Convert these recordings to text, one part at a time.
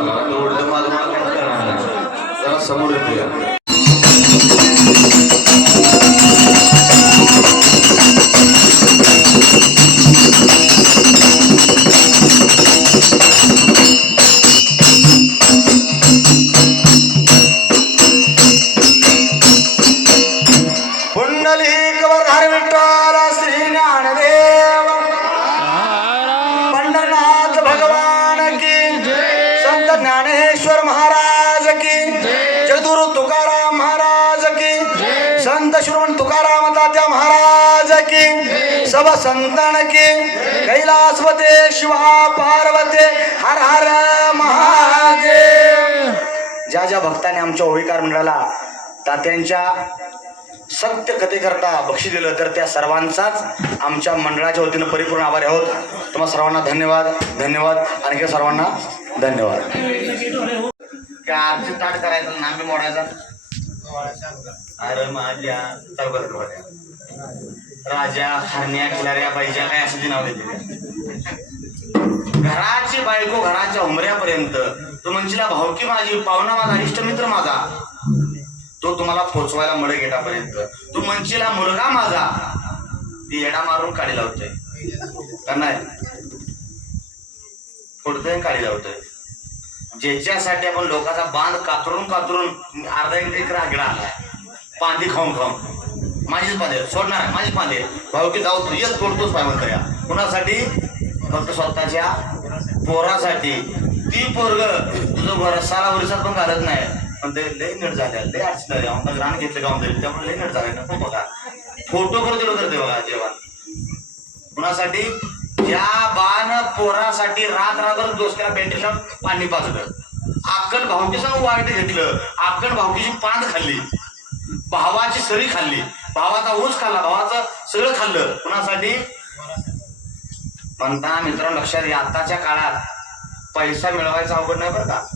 जरा बरं होईल मला माझं मला काय करणार? जरा समोर येतो संत श्रवण तुकाराम त्या महाराज की सब संतन की कैलासवते शिवा पार्वते हर हर महादेव. ज्या ज्या भक्तांनी आमच्या होळीकार मंडळाला तात्यांच्या सत्य कथेकरता बक्षी दिलं तर त्या सर्वांचाच आमच्या मंडळाच्या वतीनं परिपूर्ण आभारी आहोत. तुम्हा सर्वांना धन्यवाद धन्यवाद आणखी सर्वांना धन्यवाद. काय आरती ताट करायचं नामी मोडायचा? अरे माझ्या बरं राजा हरण्या खिलाऱ्या पाहिजे काय असं नाव देते घराची बायको घराच्या उमऱ्यापर्यंत तू म्हणशील भावकी माझी? पाहुणा माझा इष्ट मित्र माझा. तो तुम्हाला पोचवायला मळ गेटापर्यंत. तू म्हणशील मुलगा माझा. ती येडा मारून काढी लावतोय. का नाही फोडतोय काढी लावतोय. ज्याच्यासाठी आपण लोकांचा बांध कातरून कातरून अर्धा एक एक रागडा आलाय पांदी खाऊन खाऊन. माझीच पांदे सोडणार माझीच पांदे भाऊ की जाऊ तुझ्याच तोडतोच पाय म्हणतो या कुणासाठी? फक्त स्वतःच्या पोरासाठी. ती पोरग तुझं घर सारा वर्षात पण घालत नाही. पण ते लय नट झाल्या लय अडचण झाली घेतलं गाव तरी त्यामुळे लय नट झाले. ना बघा. फोटो करतो दिलो तर ते बघा जेवण. कुणासाठी? या बाण पोरासाठी रात रात्र दोस्त्याला पेंटेशन पाणी पाजलं. अक्कल भावकी संग वाईट घेतलं. अक्कल भावकीची पान खाल्ली. भावाची सरी खाल्ली. भावाचा ऊस खाल्ला. भावाचं सगळं खाल्लं. कुणासाठी? म्हणताना मित्रांनो लक्षात घ्या आताच्या काळात पैसा मिळवायचा अवघड नाही बरं का?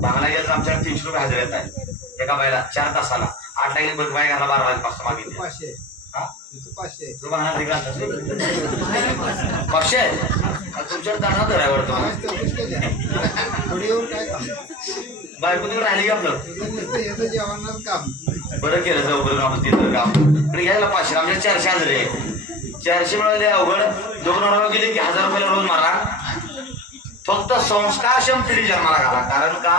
बांगला गेलं तर आमच्याकडे तीनशे रुपये हजर येत आहे. एका बायला चार तासाला. आठ लागले बघ बाय घाला बारा वाजेपासून मागितली पाचशे. हा? पाचशे तू बांगला पक्ष आहेत. तुमच्यावर दाना तर आहे वाटतं मला. चौकशी केली पुढे येऊन बायको तिकडे राहिली का आपलं? तुझं नुसतं काम बरं केलं चौघड काम तिथं काम पण घ्यायला पाचशे आमच्या चारशे हजार आहे. चारशे मिळाले अवघड. दोन वर्ग गेले की हजार रुपयाला रोज मारा. फक्त संस्कारक्षम पिढी जन्माला घाला. कारण का?